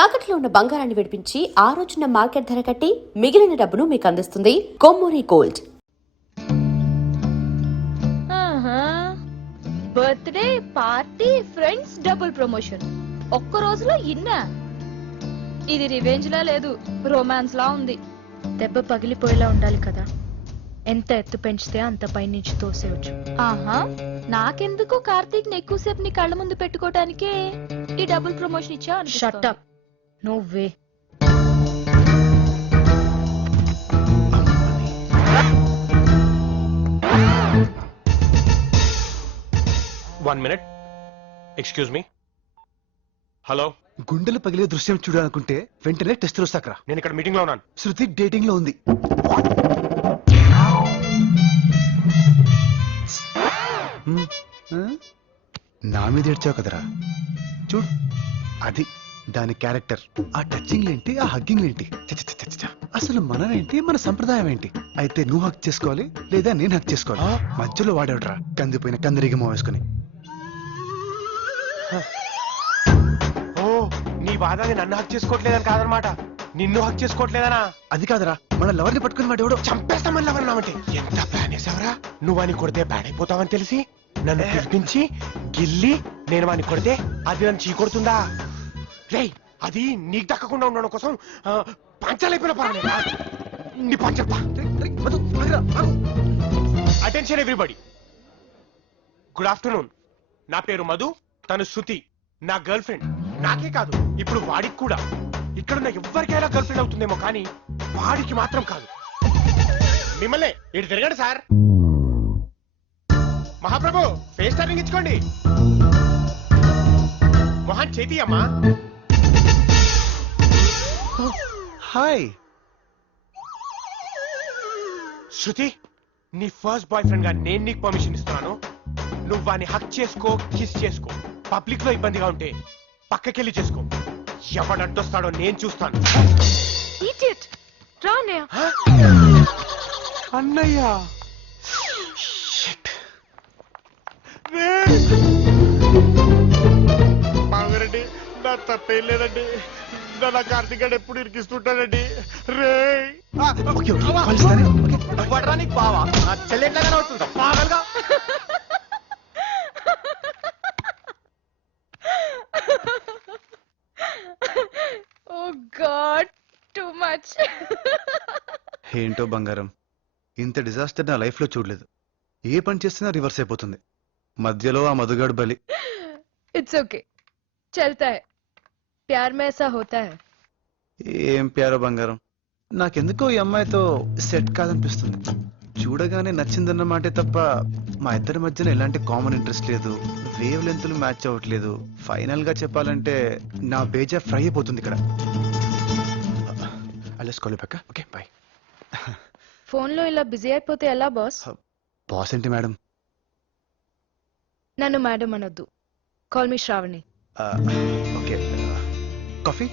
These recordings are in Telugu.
తాకట్లో ఉన్న బంగారాన్ని విడిపించి ఆ రోజున మార్కెట్ ధర కట్టి మిగిలిన డబ్బును మీకు అందిస్తుంది Kommuri gold. Birthday party friends double promotion ఒక్క రోజులో ఇన్నా. ఇది రివెంజ్ లా లేదు, రొమాన్స్ లా ఉంది. దెబ్బ పగిలిపోయేలా ఉండాలి కదా. ఎంత ఎత్తు పెంచితే అంత పైనుంచి తోసేవచ్చు. ఆహా, నాకెందుకు కార్తీక్ ని ఎక్కువసేపు నీ కళ్ళ ముందు పెట్టుకోవటానికే ఈ డబుల్ ప్రమోషన్ ఇచ్చా. Shut up, no way. One minute, excuse me. Hello, గుండెలు పగిలే దృశ్యం చూడాలనుకుంటే వెంటనే టెస్ట్ వస్తాకరా. నేను ఇక్కడ మీటింగ్ లో ఉన్నాను. శృతి డేటింగ్ లో ఉంది. నా మీద ఏడ్చావు కదరా, చూడు అది దాని క్యారెక్టర్. ఆ టచింగ్ ఏంటి, ఆ హగ్గింగ్ ఏంటి, అసలు మనమేంటి, మన సంప్రదాయం ఏంటి? అయితే నువ్వు హక్ చేసుకోవాలి లేదా నేను హక్ చేసుకోవాలి. మధ్యలో వాడేవడరా కందిపోయిన కందిరిగమో వేసుకుని. ఓ, నీ బాధ నన్ను హక్ చేసుకోవట్లేదని కాదనమాట, నిన్ను హక్ చేసుకోవట్లేదనా? అది కాదరా, మన లవర్ని పట్టుకుని వాడు ఎవడో చంపేస్తామని లవర్ నామంటే ఎంత ప్లాన్ వేసావరా? నువ్వు వాని కొడితే బ్యాడ్ అయిపోతావని తెలిసి నన్ను పిలిపించి గిల్లి నేను వాని కొడితే అది నన్ను చీకొడుతుందా? రే, అది నీకు దక్కకుండా ఉండడం కోసం పంచాలైపోయిన పర్వాలేదా? నీ పంచప్ప. Attention everybody, good afternoon. నా పేరు మధు, తను శృతి, నా గర్ల్ ఫ్రెండ్. నాకే కాదు, ఇప్పుడు వాడికి కూడా. ఇక్కడున్న ఎవరికైనా గర్ల్ ఫ్రెండ్ అవుతుందేమో కానీ వాడికి మాత్రం కాదు. మిమ్మల్ని ఇటు తిరగండి సార్. మహాప్రభు, ఫేస్ టర్నింగ్ ఇచ్చుకోండి. మొహన్ చేతి అమ్మా. హాయ్ శృతి, నీ ఫస్ట్ బాయ్ ఫ్రెండ్ గా నేను నీకు పర్మిషన్ ఇస్తున్నాను. నువ్వు వాడిని హక్ చేసుకో, కిస్ చేసుకో. పబ్లిక్ లో ఇబ్బందిగా ఉంటే పక్కకెళ్ళి చేసుకో. ఎవడడ్డొస్తాడో నేను చూస్తాను. ఇడియట్, రా అన్నయ్య. అన్నయ్య, బావగారండి, నా తప్పేం లేదండి. నా కార్తీక్ గారు ఎప్పుడు ఇరికిస్తుంటాడండి. రే వడరానికి బావా చెల్లెట్లాగానే అవుతుందా పాగలుగా? ఓ గాడ్, టూ మచ్. ఏంటో బంగారం, ఇంత డిజాస్టర్ నా లైఫ్ లో చూడలేదు. ఏ పని చేసినా రివర్స్ అయిపోతుంది. మధ్యలో ఆ మధుగాడు బలి. ఇట్స్ ఓకే, చల్తా హై. ప్యార్ మే ఐసా హోతా హై. ఏం ప్యారో బంగారం, నాకెందుకో ఈ అమ్మాయితో సెట్ కాదనిపిస్తుంది. చూడగానే నచ్చిందన్న మాటే తప్ప మా ఇద్దరి మధ్యన ఎలాంటి కామన్ ఇంట్రెస్ట్ లేదు. వేవ్ లెంత్లు మ్యాచ్ అవ్వట్లేదు. ఫైనల్ గా చెప్పాలంటే నా బేజా ఫ్రై అయిపోతుంది ఇక్కడ. Okay bye. ఫోన్ లో ఇలా బిజీ అయిపోతే ఎలా బాస్? బాస్ ఏంటి మేడం? నన్ను మేడం అనొద్దు, call me Shravani. Okay, coffee?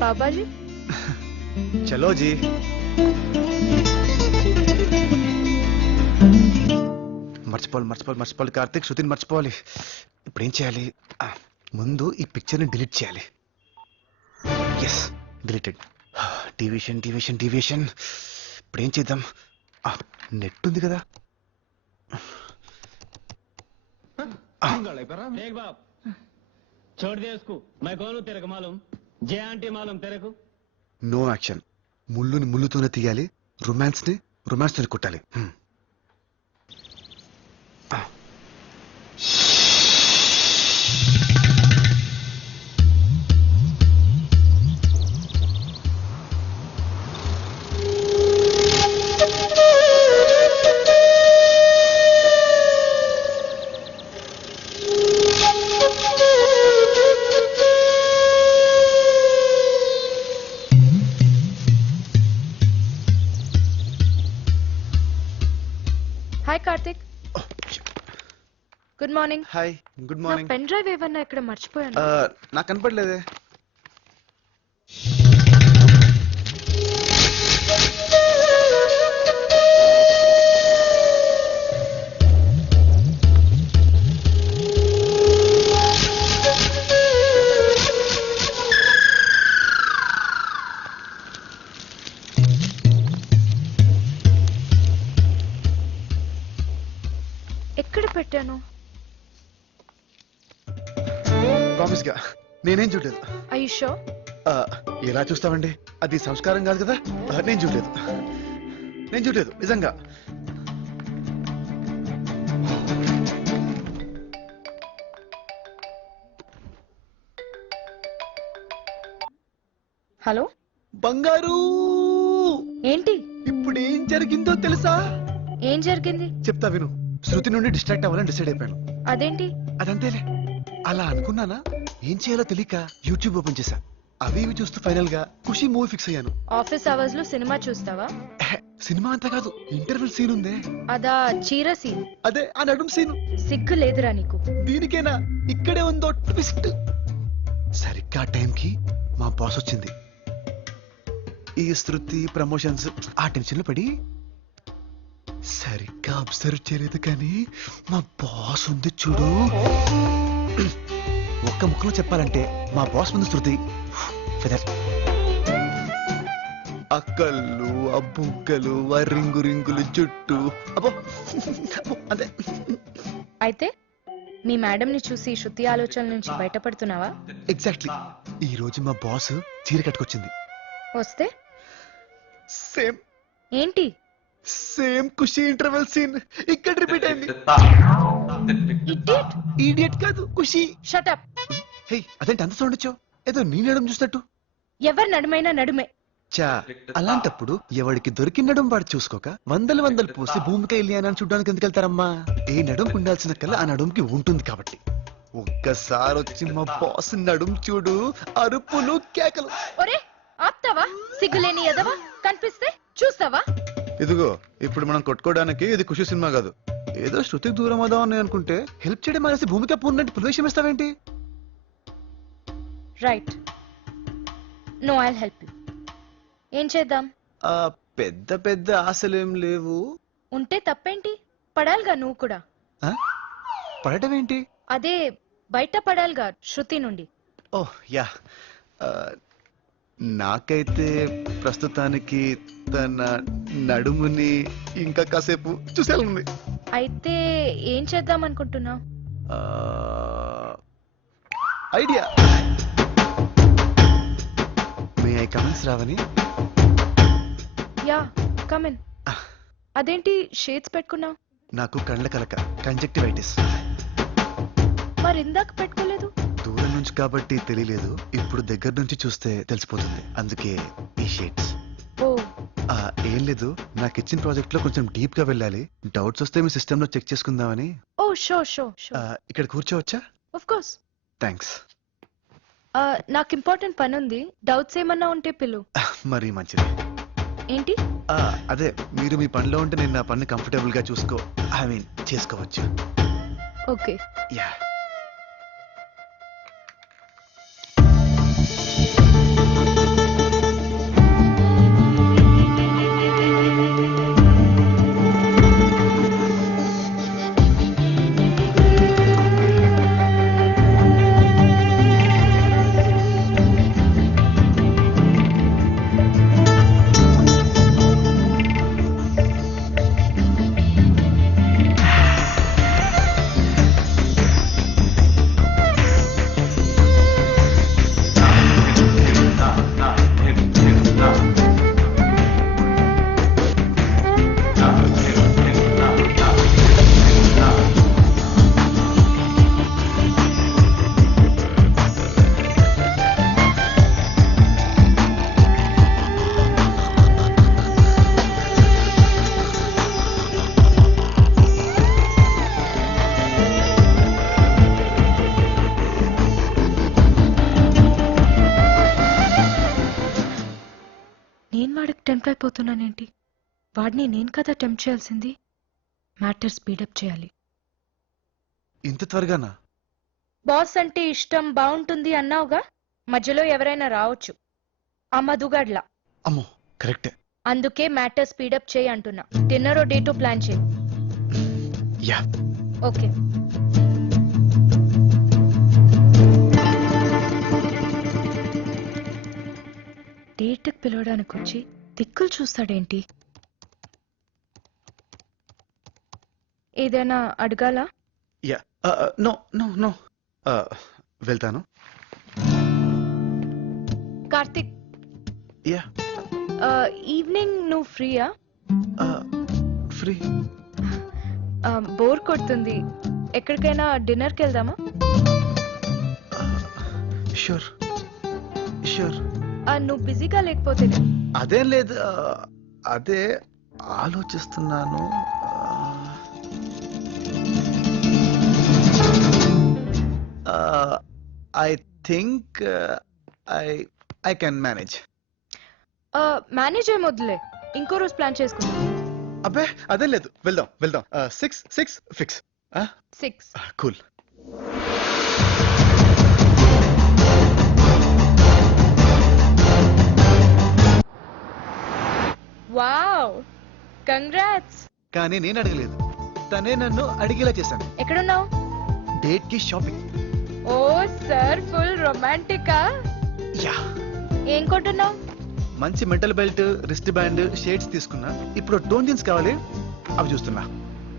Babaji చలో జీ. మర్చిపోవాలి కార్తీక్, శృతిని మర్చిపోవాలి. ఇప్పుడు ఏం చేయాలి? ముందు ఈ పిక్చర్ని డిలీట్ చేయాలి. Yes, deleted. డివిషన్. ఇప్పుడు ఏం చేద్దాం? నెట్ ఉంది కదా. No action. ముళ్ళుని ముళ్ళుతోనే తీయాలి, రొమాన్స్ ని రొమాన్స్ తోనే కొట్టాలి. Hi Karthik. Good morning. Hi, good morning. Pen drive ఏమన్నా ఇక్కడ మర్చిపోయాను. నాకు కనపడలేదే. పెట్టాను? ప్రామిస్ గా నేనేం చూడలేదు. ఐషో ఆ, ఎలా చూస్తామండి, అది సంస్కారం కాదు కదా. నేను చూడలేదు నిజంగా. హలో, బంగారు, ఏంటి? ఇప్పుడు ఏం జరిగిందో తెలుసా? ఏం జరిగింది? చెప్తా విను. శృతి నుండి డిస్ట్రాక్ట్ అవ్వాలని డిసైడ్ అయిపోయాను. అదేంటి? అదంతేలే. అలా అనుకున్నానా, ఏం చేయాలో తెలియక యూట్యూబ్ ఓపెన్ చేశా. అవి ఇవి చూస్తూ ఫైనల్ గా ఖుషి మూవీ ఫిక్స్ అయ్యాను. ఆఫీస్ అవర్స్ లో సినిమా చూస్తావా? సినిమా అంతా కాదు, ఇంటర్వెల్ సీన్ ఉందే, అదా చీర సీన్? అదే ఆ నడుం సీను. సిగ్గు లేదురా నీకు? దీనికేనా? ఇక్కడే ఉందో ట్విస్ట్. సరిగ్గా టైంకి మా బాస్ వచ్చింది. ఈ శృతి ప్రమోషన్స్ ఆ టెన్షన్ లో పడి సరిగ్గా అబ్జర్వ్ చేయలేదు, కానీ మా బాస్ ఉంది చూడు. ఒక్క ముక్కలో చెప్పాలంటే మా బాస్ ముందు శృతి ఫెదర్. అక్కళ్ళు, ఆ బుగ్గలు, ఆ రింగు రింగులు జుట్టు, అబ్బో అదే. అయితే మీ మేడం ని చూసి శృతి ఆలోచనల నుంచి బయటపడుతున్నావా? ఎగ్జాక్ట్లీ. ఈ రోజు మా బాస్ చీర కట్టుకొచ్చింది. వస్తే సేమ్ ఏంటి? సేమ్ ఖుషి ఇంటర్వెల్ సీన్ ఇక్కడ రిపీట్ అయింది. ఇడియట్! ఈడియట్ కాదు, ఖుషి. Shut up! హే, అదేంటి అంత సౌండ్ వచ్చావు? ఏదో నీ నడుము చూసినట్టు. ఎవరి నడుమైనా నడుమే. చా, అలాంటప్పుడు ఎవడికి దొరికిన నడుం వాడు చూసుకోక వందలు పోసి భూమికి వెళ్ళి అని చూడడానికి ఎందుకు వెళ్తారమ్మా? ఏ నడుంకి ఉండాల్సిన కళ ఆ నడుంకి ఉంటుంది కాబట్టి. ఒక్కసారి వచ్చి మా బాస్ నడుం చూడు, అరుపులు కేకలు. ఒరే, ఆప్తావా? సిగ్గులేని ఎదవా, కనిపిస్తే చూస్తావా? ఇదిగో, ఇప్పుడు మనం కొట్టుకోవడానికి ఇది ఖుషి సినిమా కాదు. ఏదో శృతికి దూరం అవుదామని అనుకుంటే హెల్ప్ చేయడం అనేసి భూమిక పూర్ణంటే ప్రవేశం ఇస్తావేంటి? Right, no I'll help you. ఏం చేద్దాం? ఆ, పెద్ద పెద్ద ఆశలేం లేవు. ఉంటే తప్పేంటి? పడాలిగా నువ్వు కూడా. ఆ? పడటం ఏంటి? అదే, బయట పడాలిగా శృతి నుండి. ఓహ్ యా. ఆ, నాకైతే ప్రస్తుతానికి తన నడుముని ఇంకా కాసేపు చూసేయాలనుంది. అయితే ఏం చేద్దాం అనుకుంటున్నావు? ఐడియా. మే ఐ కమెంట్స్ రావని? Yeah, come in. అదేంటి షేడ్స్ పెట్టుకున్నావు? నాకు కండ్ల కలక, కంజక్టివైటిస్. మరి ఇందాక పెట్టుకోలేదు? దూరం నుంచి కాబట్టి తెలియలేదు, ఇప్పుడు దగ్గర నుంచి చూస్తే తెలిసిపోతుంది, అందుకే ఈ షేడ్స్. ఓ, ఏం లేదు, నాకు ఇచ్చిన ప్రాజెక్ట్ లో కొంచెం డీప్ గా వెళ్ళాలి. డౌట్స్ వస్తే మీ సిస్టమ్ లో చెక్ చేసుకుందామని. ఓ, షో షో షో. ఇక్కడ కూర్చోవచ్చా? Of course. థ్యాంక్స్. నాకు ఇంపార్టెంట్ పని ఉంది, డౌట్స్ ఏమన్నా ఉంటే పిలు. మరీ మంచిది. ఏంటి? అదే, మీరు మీ పనిలో ఉంటే నేను నా పని కంఫర్టబుల్ గా చేసుకోవచ్చు. ఓకే. యా. టెంప్ట్ అయిపోతున్నానేంటి? వాడిని నేను కదా టెంప్ట్ చేయాల్సింది. మ్యాటర్ స్పీడప్ చేయాలి. ఇంత త్వరగానా? బాస్ అంటే ఇష్టం, బాగుంటుంది అన్నావుగా, మధ్యలో ఎవరైనా రావచ్చు. ఆ మధుగాడ్లా. అమ్మో, కరెక్టే. అందుకే మ్యాటర్ స్పీడప్ చేయి అంటున్నా. డిన్నర్ డేటు ప్లాన్ చేయి. యా. ఓకే. డేట్కి పిలవడానికి వచ్చి దిక్కులు చూస్తాడేంటి? ఏదైనా అడగాలా? యా నో నో నో వెళ్తాను. కార్తిక్, యా ఈవినింగ్ నువ్వు ఫ్రీయా? ఫ్రీ. బోర్ కొడుతుంది, ఎక్కడికైనా డిన్నర్కి వెళ్దామా? Sure sure. నువ్వు బిజీగా లేకపోతే. అదేం లేదు, అదే ఆలోచిస్తున్నాను. I think I can manage. Manage ఏం వద్దులే, ఇంకో రోజు ప్లాన్ చేసుకుందాం. అబ్బే అదేం లేదు, వెళ్దాం వెళ్దాం. 6 ఫిక్స్. 6. కూల్. Wow, congrats. కానీ నేను అడగలేదు, తనే నన్ను అడిగేలా చేశాను. ఎక్కడున్నావు? డేట్ కి షాపింగ్. ఓ సార్, ఫుల్ రొమాంటికా. యా. ఏం కొంటున్నావు? మంచి metal belt, wrist band, shades తీసుకున్నా. ఇప్పుడు టోన్ జీన్స్ కావాలి, అవి చూస్తున్నా.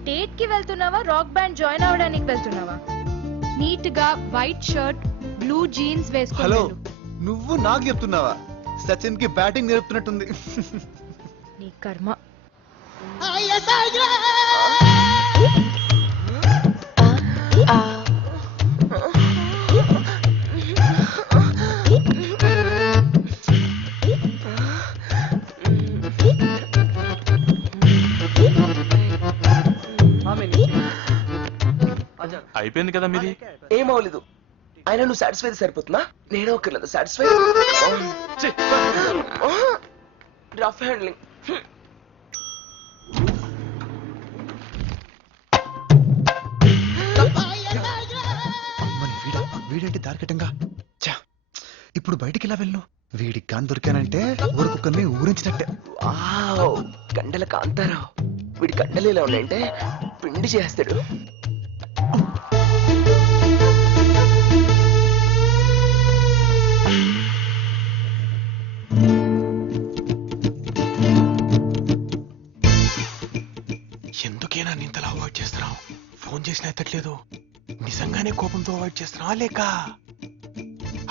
డేట్ కి వెళ్తున్నావా, రాక్ బ్యాండ్ జాయిన్ అవడానికి వెళ్తున్నావా? నీట్ గా వైట్ షర్ట్, బ్లూ జీన్స్ వేసుకో. హలో, నువ్వు నాకు చెప్తున్నావా? సచిన్ కి బ్యాటింగ్ నేర్పుతున్నట్టుంది. నీ కర్మ. అయిపోయింది కదా మీది. ఏమవలేదు, అయినా నువ్వు సాటిస్ఫై సరిపోతున్నా? నేనే ఒక్కర్లేదు సాటిస్ఫై. Rough handling. అమ్మని వీడంటే దారికటంగా. ఛా, ఇప్పుడు బయటికి ఎలా వెళ్ళను? వీడికి గాని దొరికానంటే ఊరుకుక్కర్ని ఊరించినట్టే. వావ్, గండల కాంతారావు. వీడి గంటలు ఎలా ఉన్నాయంటే పిండి చేస్తాడు. ఎందుకేనా నింతలా అవాయిడ్ చేస్తున్నావు? ఫోన్ చేసినా ఎత్తట్లేదు. నిజంగానే కోపంతో అవాయిడ్ చేస్తున్నావా లేక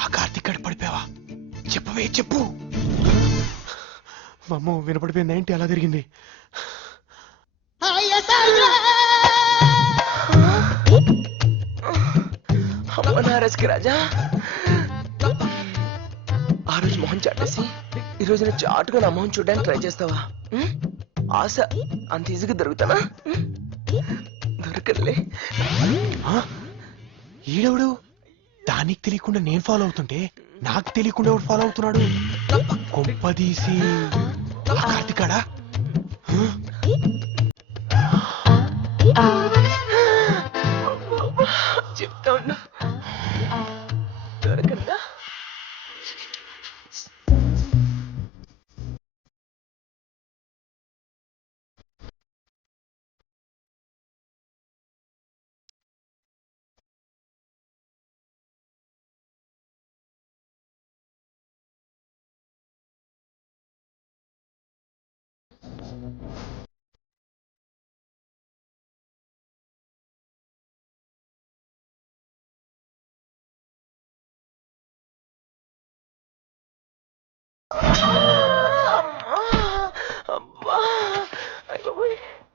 ఆ కార్తీక్ గడి పడిపోయావా? చెప్పవే, చెప్పు. అమ్మో, వినపడిపోయింది. ఏంటి అలా జరిగింది? అమ్మనారస్కి రాజా, ఆ రోజు మొహం చాటేసి ఈ రోజు నేను చాటుగా నా మొహం చూడడానికి ట్రై చేస్తావా? ఆశ అంత ఈజీగా దొరుకుతానా? దొరకలే. ఈడెవడు? దానికి తెలియకుండా నేను ఫాలో అవుతుంటే నాకు తెలియకుండా ఎవడు ఫాలో అవుతున్నాడు? కొంపదీసి ఆ కార్తీకాడా? చెప్తా ఉన్నా, దొరకదా?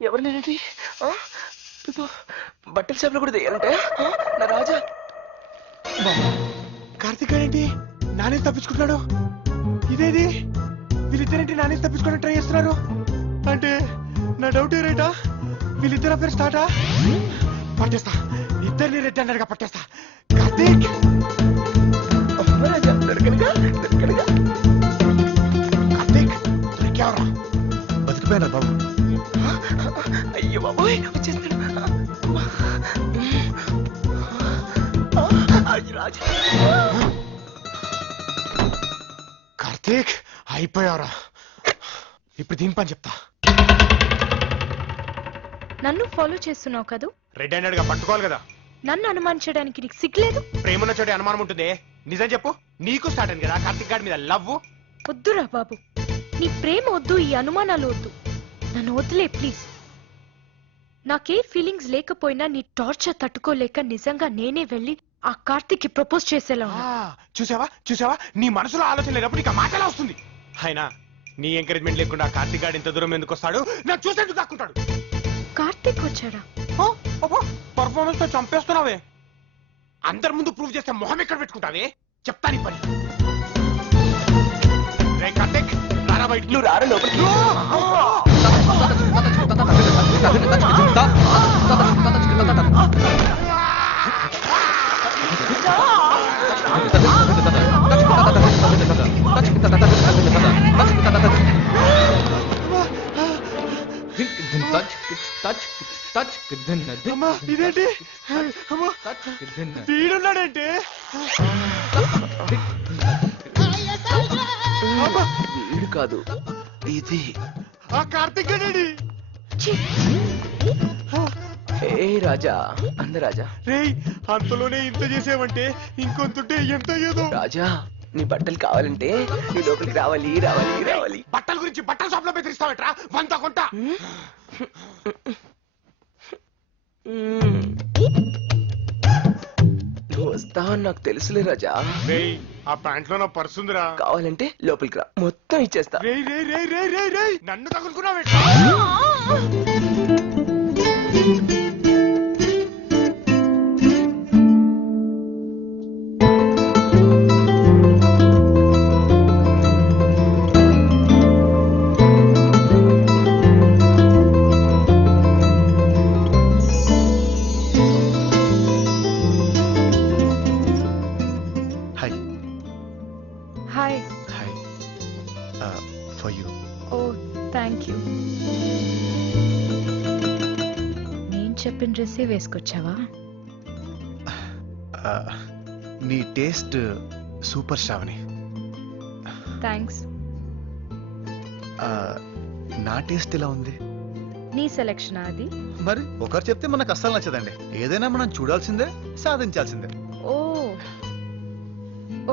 ఎవరు లేనండి? బట్టల షాప్లో కూడా దిగారంటే నా రాజా. కార్తీక్ ఏంటి నానే తప్పించుకుంటున్నాడు? ఇదేది? వీళ్ళిద్దరేంటి నానే తప్పించుకోవడానికి ట్రై చేస్తున్నారు? అంటే నా డౌట్ రైటా? వీళ్ళిద్దరు పేరు స్టార్టా? పట్టేస్తా, ఇద్దరిని రెడ్ హండ్రెడ్గా పట్టేస్తా. కార్తీక్, రాజా దొరకనుగా, దొరకనుగా. కార్తీక్ దొరికావరా? బతికిపోయినా బాబు. అయ్యో బాబోయ్, వచ్చేస్తాడు. రాజా, కార్తీక్ అయిపోయావరా? ఇప్పుడు దీని పని చెప్తా. నన్ను ఫాలో చేస్తున్నావు కదూ? రెడ్ హ్యాండెడ్ గా పట్టుకోవాలి కదా. నన్ను అనుమానించడానికి నీకు సిగ్గులేదు? ప్రేమన్న చోటే అనుమానం ఉంటుంది. నిజం చెప్పు, నీకు స్టార్ట్ అయింది కదా కార్తీక్ గారి మీద లవ్? వద్దురా బాబు, నీ ప్రేమ వద్దు, ఈ అనుమానాలు వద్దు. నన్ను వదిలే ప్లీజ్. నాకే ఫీలింగ్స్ లేకపోయినా నీ టార్చర్ తట్టుకోలేక నిజంగా నేనే వెళ్ళి ఆ కార్తీక్ ప్రపోజ్ చేసేలా ఉన్నా. చూసావా చూసావా నీ మనసులో ఆలోచన లేనప్పుడు నీకు ఆ మాట ఎలా వస్తుంది? అయినా నీ ఎంకరేజ్మెంట్ లేకుండా కార్తీక్ గాడు ఇంత దూరం ఎందుకు వస్తాడు? నాకు చూసేందుకు దాక్కుంటాడు. కార్తీక్ వచ్చాడా? పర్ఫార్మెన్స్ తో చంపేస్తున్నావే. అందరి ముందు ప్రూవ్ చేస్తే మొహం ఎక్కడ పెట్టుకుంటావే? చెప్తా నీ పని. రే కార్తీక్, రారా బయటికి. నువ్వు రారా లోపలికి. అమ్మా, ఇదేంటి? అమ్మా, వీడున్నాడేంటి? వీడు కాదు, ఇది. ఆ కార్తీక్ గడేడి. హే రాజా, అందరాజా. రేయ్, అంతలోనే ఇంత చేసేవంటే ఇంకొంతుంటే ఎంత ఏదో. రాజా, నీ బట్టలు కావాలంటే నీ లోపలికి రావాలి రావాలి రావాలి. బట్టల గురించి బట్టల షాప్ లో బెదిరిస్తావట్రా? వంత కొంట. నువ్వు వస్తావని నాకు తెలుసులే రాజా. రేయ్, ఆ ప్యాంట్ లో నా పర్స్ ఉందిరా. కావాలంటే లోపలికి రా, మొత్తం ఇచ్చేస్తా. రేయ్ రేయ్ రేయ్ రేయ్ రేయ్ రేయ్, నన్ను తగులుకున్నావేట్రా? Hi. Hi. For you. Oh thank you. నేను చెప్పిన డ్రెస్సే వేసుకొచ్చావా? నీ టేస్ట్ సూపర్ శ్రావణి. థ్యాంక్స్. నా టేస్ట్ ఎలా ఉంది? నీ సెలెక్షన్ అది. మరి ఒకరు చెప్తే మనకు అస్సలు నచ్చదండి. ఏదైనా మనం చూడాల్సిందే, సాధించాల్సిందే. Oh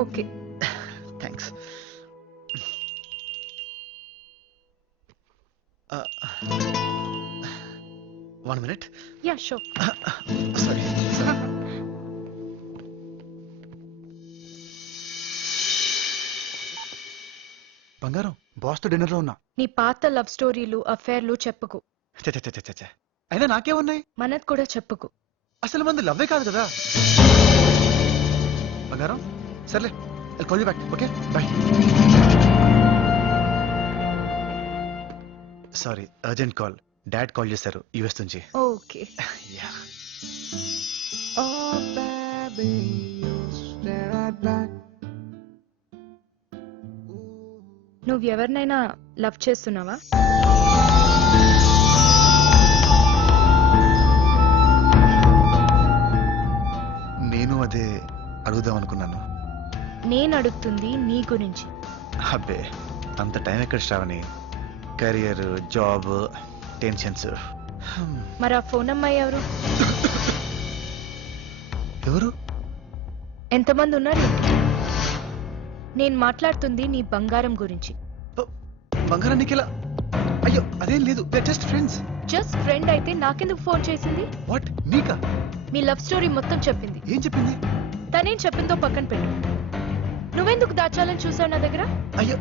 okay. Thanks. One minute. Ya sure. Sorry. బంగారం, బాస్తో డిన్నర్లో ఉన్నా. నీ పాత లవ్ స్టోరీలు అఫేర్లు చెప్పుకు. చ అయినా నాకేమున్నాయి? మనది కూడా చెప్పుకు. అసలు మంది లవ్వే కాదు కదా. బంగారం, సర్లే, I'll call you back, okay? Bye. Sorry, urgent call. Dad call చేశారు యుఎస్ నుంచి. ఓకే. నువ్వు ఎవరినైనా లవ్ చేస్తున్నావా? నేను అదే అడుగుదాం అనుకున్నాను. నేను అడుగుతుంది నీ గురించి. అబ్బే, అంత టైం ఎక్కడ శ్రావణి. Career, job, tensions. మరి ఆ ఫోన్ అమ్మాయి ఎవరు? ఎవరు? ఎంతమంది ఉన్నారు? నేను మాట్లాడుతుంది నీ బంగారం గురించి. బంగారం నీకెలా? అయ్యో, అదేం లేదు, జస్ట్ ఫ్రెండ్స్. జస్ట్ ఫ్రెండ్ అయితే నాకెందుకు ఫోన్ చేసింది? వాట్, నీకా? మీ లవ్ స్టోరీ మొత్తం చెప్పింది. ఏం చెప్పింది? తనేం చెప్పిందో పక్కన పెట్టు. నువ్వెందుకు దాచాలని చూసావు నా దగ్గర? అయ్యో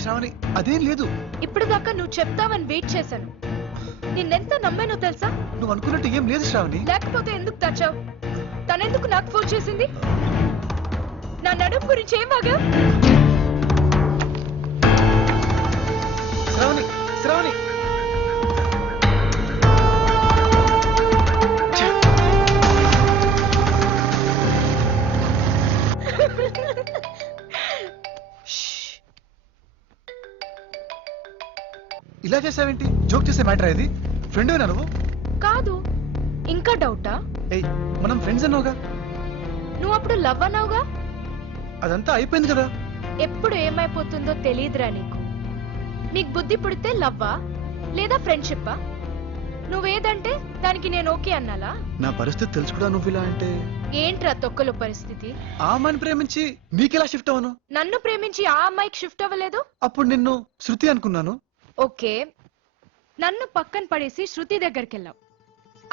శ్రావణి, అదేం లేదు. ఇప్పుడు దాకా నువ్వు చెప్తావని వెయిట్ చేశాను. నిన్నెంత నమ్మానో తెలుసా? నువ్వు అనుకున్నట్టు ఏం లేదు శ్రావణి. లేకపోతే ఎందుకు దాచావు? తనెందుకు నాకు ఫోన్ చేసింది? నా నడుము గురించి ఏం బాగా? శ్రావణి, శ్రావణి. ఇలా చేసావేంటి? జోక్ చేసే మ్యాటర్ ఇది. ఫ్రెండ్ అయినా నువ్వు? కాదు. ఇంకా డౌటా? ఏయ్, మనం ఫ్రెండ్స్ అన్నావుగా. నువ్వు అప్పుడు లవ్ అన్నావుగా. అదంతా అయిపోయింది కదా. ఎప్పుడు ఏమైపోతుందో తెలియదురా నీకు. నీకు బుద్ధి పుడితే లవ్వా లేదా ఫ్రెండ్షిప్పా? నువ్వేదంటే దానికి నేను ఓకే అన్నాలా? నా పరిస్థితి తెలుసు కూడా నువ్వు ఇలా అంటే. ఏంట్రా తొక్కలో పరిస్థితి? ఆ అమ్మాయిని ప్రేమించి నీకెలా షిఫ్ట్ అవను? నన్ను ప్రేమించి ఆ అమ్మాయికి షిఫ్ట్ అవ్వలేదు. అప్పుడు నిన్ను శృతి అనుకున్నాను. ఓకే, నన్ను పక్కన పడేసి శృతి దగ్గరికి వెళ్ళావు.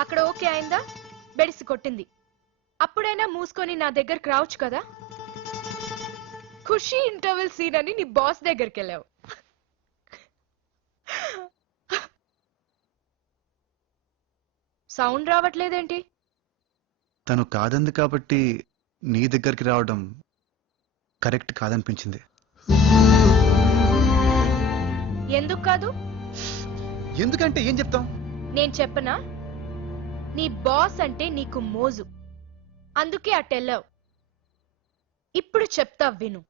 అక్కడ ఓకే అయిందా? బెడిసి కొట్టింది. అప్పుడైనా మూసుకొని నా దగ్గరికి రావచ్చు కదా. ఖుషి ఇంటర్వెల్ సీన్ అని నీ బాస్ దగ్గరికి వెళ్ళావు. సౌండ్ రావట్లేదేంటి? తను కాదంది కాబట్టి నీ దగ్గరికి రావడం కరెక్ట్ కాదనిపించింది. ఎందుకు కాదు? ఎందుకంటే ఏం చెప్తాం? నేను చెప్పనా? నీ బాస్ అంటే నీకు మోజు, అందుకే అటెళ్ళావు. ఇప్పుడు చెప్తా విను.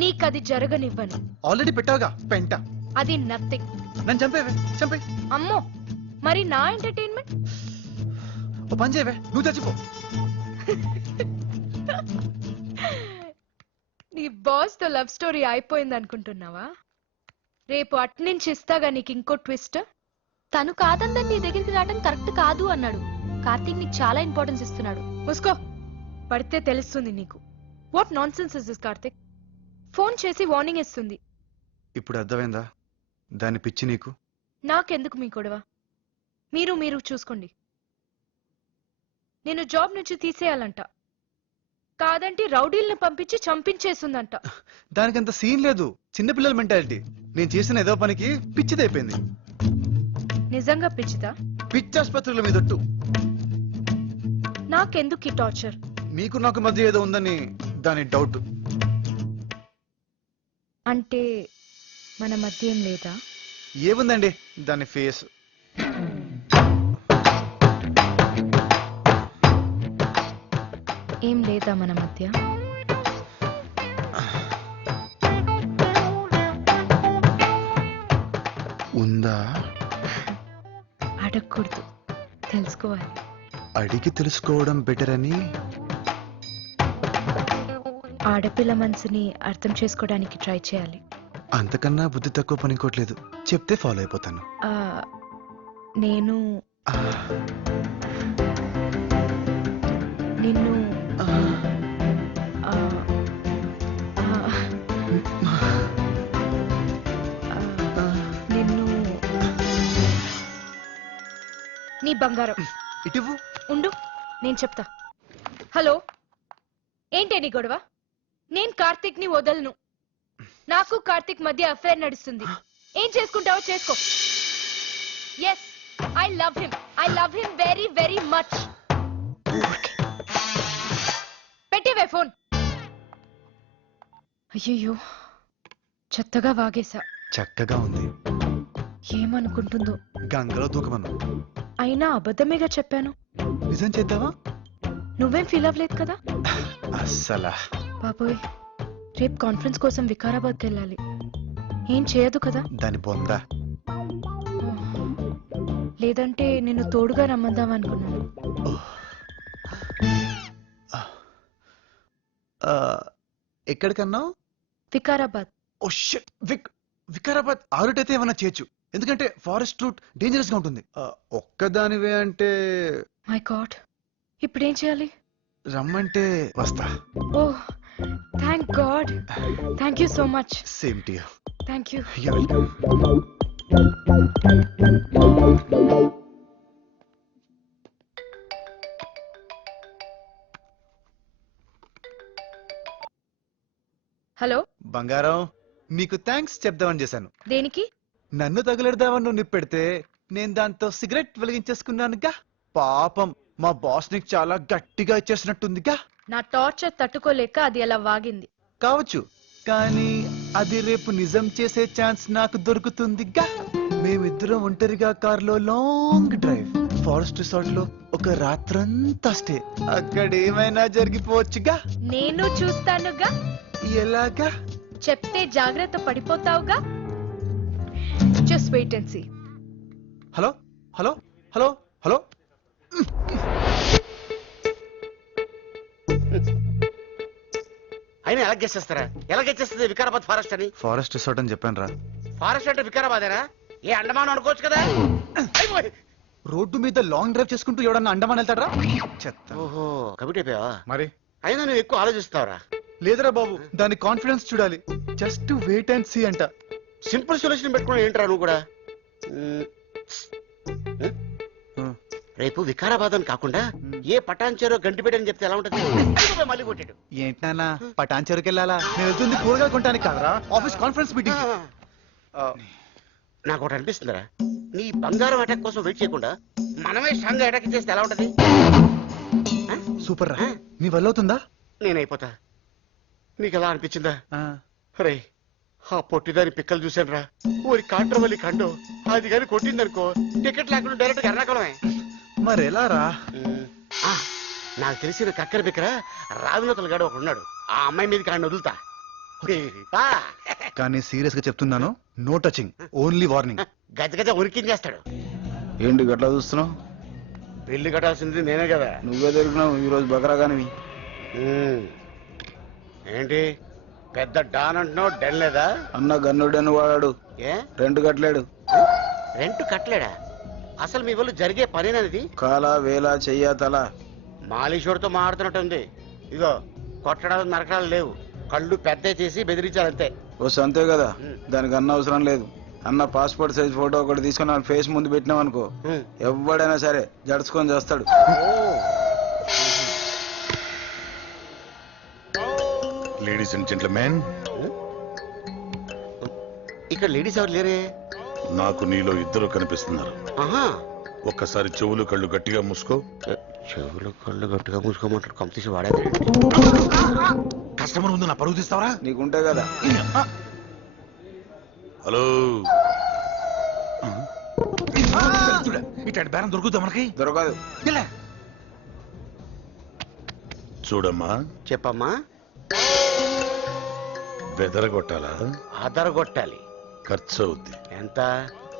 నీకది జరగనివ్వను. ఆల్రెడీ పెట్టావుగా పెంట. అది నథింగ్. నన్ను చంపేవే, చంపే. అమ్మో, మరి నా ఎంటర్టైన్మెంట్? ఓ పని చేయవే, నువ్వు చచ్చిపో. నీ బాస్ తో లవ్ స్టోరీ అయిపోయింది అనుకుంటున్నావా? రేపు అట్నుంచి ఇస్తాగా నీకు ఇంకో ట్విస్ట్. తను కాదందని నీ దగ్గరికి రావడం కరెక్ట్ కాదు అన్నాడు. కార్తీక్ నీకు చాలా ఇంపార్టెన్స్ ఇస్తున్నాడు. ముసుకో, పడితే తెలుస్తుంది నీకు. What non sense is this Karthik? Phone చేసి వార్నింగ్ ఇస్తుంది. ఇప్పుడు అర్థమైందా దాని పిచ్చి నీకు? నాకెందుకు మీ గొడవ? మీరు చూసుకోండి. నేను జాబ్ నుంచి తీసేయాలంట, కాదంటే రౌడీల్ని పంపించి చంపించేస్తుందంట. దానికంత సీన్ లేదు, చిన్నపిల్లల మెంటాలిటీ. నేను చేసిన ఏదో పనికి పిచ్చిదైపోయింది. నిజంగా పిచ్చిదా? పిచ్చి ఆసుపత్రుల మీదొట్టు. నాకెందుకు ఈ టార్చర్? మీకు నాకు మధ్య ఏదో ఉందని దాని డౌట్. అంటే మన మధ్య ఏం లేదా? ఏముందండి దాని ఫేస్. ఏం లేదా మన మధ్య? ఉందా? అడగకూడదు, తెలుసుకోవాలి. అడిగి తెలుసుకోవడం బెటర్ అని. ఆడపిల్ల మనసుని అర్థం చేసుకోవడానికి ట్రై చేయాలి. అంతకన్నా బుద్ధి తక్కువ పని ఇంకోట్లేదు. చెప్తే ఫాలో అయిపోతాను. ఆ, నేను ఆ, నిన్ను ఆ, ఆ, ఆ, ఆ, నిన్ను నీ బంగారం. ఇటివ్వు. ఉండు, నేను చెప్తా. హలో, ఏంటే నీ గొడవ? నేను కార్తిక్ ని వదలను. నాకు కార్తిక్ మధ్య అఫైర్ నడుస్తుంది. ఏం చేసుకుంటావో చేసుకో. Yes, I love him very very much. పెట్టేవే ఫోన్. అయ్యయ్యో, చెత్తగా వాగేశా. చక్కగా ఉంది. ఏమనుకుంటుందో. గంగలో దూకమను. అయినా అబద్ధమేగా చెప్పాను. నిజం చేద్దావా? నువ్వేం ఫీల్ అవ్వలేదు కదా? అస్సలా. బాబోయ్, రేపు కాన్ఫరెన్స్ కోసం వికారాబాద్కి వెళ్ళాలి. ఏం చేయదు కదా? దాని బొంద. లేదంటే నిన్ను తోడుగా రమ్మందాం అనుకున్నాను. ఎక్కడికన్నావు? వికారాబాద్. Oh shit. వికారాబాద్ ఆ రూట్ అయితే ఏమన్నా చేయొచ్చు, ఎందుకంటే ఫారెస్ట్ రూట్ డేంజరస్ గా ఉంటుంది. ఒక్కదానివే అంటే మై గాడ్, ఇప్పుడేం చేయాలి? రమ్మంటే వస్తా. Oh thank God. Thank you so much. Same to you. Thank you. You welcome. Hello, బంగారం, నీకు థ్యాంక్స్ చెప్దామని చేశాను. దేనికి? నన్ను తగులెడదామని నువ్వు నిప్పెడితే నేను దాంతో సిగరెట్ వెలిగించేసుకున్నానుగా. పాపం మా బాస్ నీకు చాలా గట్టిగా ఇచ్చేసినట్టుందిగా. నా టార్చర్ తట్టుకోలేక అది అలా వాగింది. కావచ్చు, కానీ అది రేపు నిజం చేసే ఛాన్స్ నాకు దొరుకుతుందిగా. మేమిద్దరం ఒంటరిగా కారులో లాంగ్ డ్రైవ్, ఫారెస్ట్ రిసార్ట్ లో ఒక రాత్రంతా స్టే. అక్కడ ఏమైనా జరిగిపోవచ్చుగా. నేను చూస్తానుగా. ఎలాగా? చెప్తే జాగ్రత్త పడిపోతావుగా. Just wait and see. Hello hello hello hello. అయినా ఎలా గెచ్చేస్తారా? ఎలా గెచ్చేస్తుంది వికారాబాద్ ఫారెస్ట్ అని? ఫారెస్ట్ రిసార్ట్ అని చెప్పాను రా. ఫారెస్ట్ అంటే వికారాబాదేనా? ఏ అండమాన్ అనుకోవచ్చు కదా. రోడ్డు మీద లాంగ్ డ్రైవ్ చేసుకుంటూ ఎవడన్నా అండమాన్ వెళ్తాడరా? చెత్త. ఓహో, కమిట్ అయిపోయావా? మరి అయినా నువ్వు ఎక్కువ ఆలోచిస్తావురా. లేదురా బాబు, దాని కాన్ఫిడెన్స్ చూడాలి. జస్ట్ వెయిట్ అండ్ సీ అంట. సింపుల్ సొల్యూషన్ పెట్టుకుని ఏంట్రా నువ్వు కూడా? రేపు వికారాబాద్ అని కాకుండా ఏ పటాన్చేరో గంటిపేట అని చెప్తే ఎలా ఉంటది? ఇదిగో మళ్ళీ కొట్టాడు. ఏంటి నాన్న పటాన్ చెరుకు వెళ్ళాలా? నేను వెళ్తుంది కూరగాయలు కొనడానికి కాదరా, ఆఫీస్ కాన్ఫరెన్స్ మీటింగ్. నాకు ఒకటి అనిపిస్తుందిరా, నీ బంగారం అటాక్ కోసం వెయిట్ చేయకుండా మనమే స్ట్రాంగ్ అటాక్ చేస్తే ఎలా ఉంటది? సూపర్ రా, నీ వల్ల అవుతుందా? నేనైపోతా. నీకు ఎలా అనిపించిందా? రే, ఆ పొట్టిదాని పిక్కలు చూశాను రా, ఊరి కాంట్రవల్లి కండు అది కానీ కొట్టిందనుకో టికెట్ లేకుండా డైరెక్ట్ ఎర్నాకుళమే. మరి ఎలా రా? నాకు తెలిసిన కక్కర బిక్కర రావినతలు గాడు ఒకడు ఉన్నాడు, ఆ అమ్మాయి మీదకి ఆయన వదులుతా. ఆ, కానీ సీరియస్ గా చెప్తున్నాను, నో టచింగ్, ఓన్లీ వార్నింగ్. గజ గజ ఉరికించేస్తాడు. ఏంటి గట్లా చూస్తున్నావు? పెళ్లి కట్టాల్సింది నేనే కదా. నువ్వే దొరికినావు ఈరోజు బకరాగానివి. ఏంటి పెద్ద డాన్ అంటున్నావు, డెన్ లేదా? అన్న గన్నుడని వాడాడు, ఏ రెంట్ కట్టలేడు. రెంట్ కట్టలేడా? అసలు మీ వాళ్ళు జరిగే పనేనది? కాల వేల చెయ్య తల. మాలీషోడితో మాడుతున్నట్టుంది. ఇగో కొట్టడాలు నరకడాలు లేవు, కళ్ళు పెద్ద చేసి బెదిరించాలంతే. ఓ అంతే కదా, దానికి అన్న అవసరం లేదు. అన్న పాస్పోర్ట్ సైజ్ ఫోటో ఒకటి తీసుకుని వాళ్ళ ఫేస్ ముందు పెట్టినాం అనుకో, ఎవడైనా సరే జడుచుకొని చేస్తాడు. లేడీస్ అండ్ జెంట్మెన్, ఇక్కడ లేడీస్ ఎవరు లేరే? నాకు నీలో ఇద్దరు కనిపిస్తున్నారు. ఆహా, ఒక్కసారి చెవులు కళ్ళు గట్టిగా మూసుకో. చెవులు కళ్ళు గట్టిగా మూసుకోమంటాడు, కంప్లీట్ వాడేది. కస్టమర్ ముందు నా పరుగు తీస్తావరా? నీకుంటే కదా. హలో, ఇట్లాంటి బేరం దొరుకుతా మనకి? దొరకదు. చూడమ్మా, చెప్పమ్మా. బెదరగొట్టాలా? అదరగొట్టాలి. ఖర్చు అవుద్ది. ఎంత?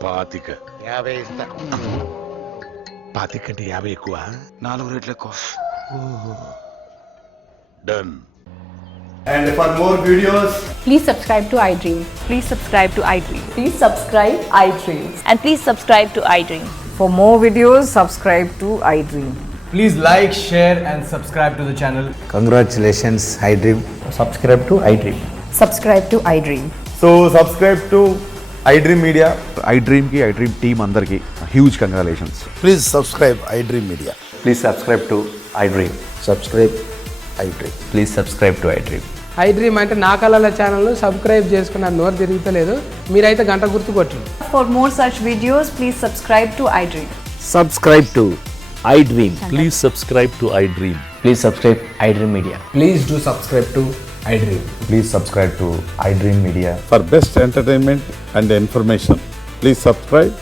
25. 50 ఇస్తా. 25 కంటే 50 ఎక్కువ. 4 రేట్లు ఎక్కువ. Done. And for more videos, please subscribe to iDream. Please subscribe to iDream. Please subscribe iDream. And please subscribe to iDream. For more videos, subscribe to iDream. please like, share and subscribe to the channel. Congratulations, iDream. Subscribe to iDream. Subscribe to iDream. So subscribe to iDream Media. iDream ki iDream team andarki huge congratulations. Please subscribe iDream media. Please subscribe to iDream. Subscribe iDream. Please subscribe to iDream. iDream అంటే నా కళల ఛానల్ సబ్స్క్రైబ్ చేసుకున్న నోరు తిరుగుతలేదు, మీరైతే గంట గుర్తు కొట్టండి. For more such videos, please subscribe to iDream. Subscribe to iDream. Please subscribe to iDream. Please subscribe iDream Media. Please do subscribe to iDream. Please subscribe to iDream Media. For best entertainment and information, please subscribe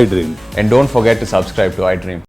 iDream. And don't forget to subscribe to iDream.